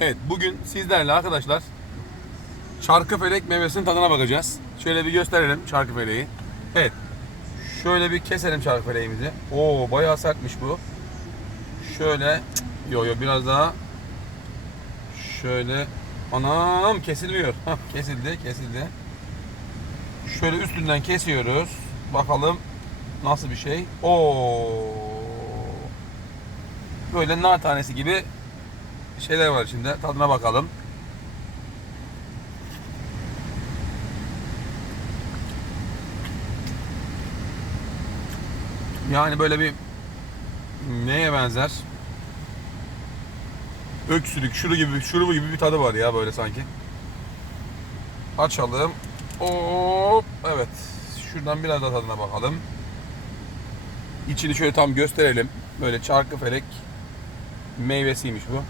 Evet bugün sizlerle arkadaşlar çarkıfelek meyvesinin tadına bakacağız. Şöyle bir gösterelim çarkıfeleği. Evet. Şöyle bir keselim çarkıfeleğimizi. Oo bayağı sertmiş bu. Şöyle yo yo biraz daha şöyle anam kesilmiyor. Hah, kesildi kesildi. Şöyle üstünden kesiyoruz. Bakalım nasıl bir şey. Oo. Böyle nar tanesi gibi şeyler var içinde. Tadına bakalım. Yani böyle bir neye benzer? Öksürük, şuru gibi, şurubu gibi bir tadı var ya böyle sanki. Açalım. Hop, evet. Şuradan biraz daha tadına bakalım. İçini şöyle tam gösterelim. Böyle çarkı felek meyvesiymiş bu.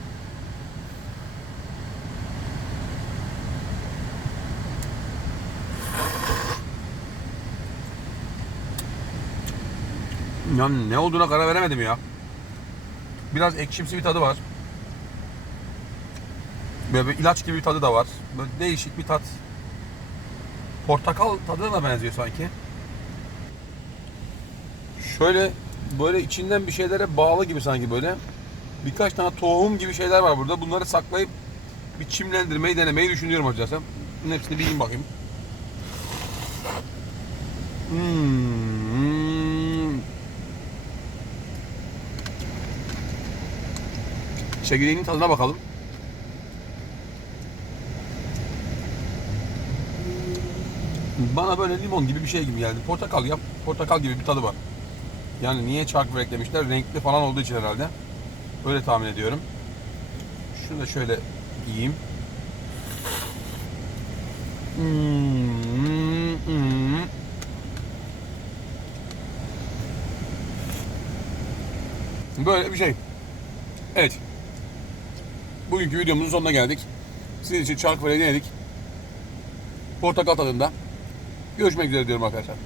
Ya ne olduğuna karar veremedim ya. Biraz ekşimsi bir tadı var. Böyle bir ilaç gibi bir tadı da var. Böyle değişik bir tat. Portakal tadına da benziyor sanki. Şöyle böyle içinden bir şeylere bağlı gibi sanki böyle. Birkaç tane tohum gibi şeyler var burada. Bunları saklayıp bir çimlendirmeyi denemeyi düşünüyorum açıkçası. Bunun hepsini bir bakayım. Hmm. Çekirdeğinin tadına bakalım. Bana böyle limon gibi bir şey gibi geldi. Portakal yap, portakal gibi bir tadı var. Yani niye çark eklemişler? Renkli falan olduğu için herhalde. Öyle tahmin ediyorum. Şunu da şöyle yiyeyim. Hmm, hmm. Böyle bir şey. Evet. Bugünkü videomuzun sonuna geldik. Sizin için çark denedik. Portakal tadında. Görüşmek üzere diyorum arkadaşlar.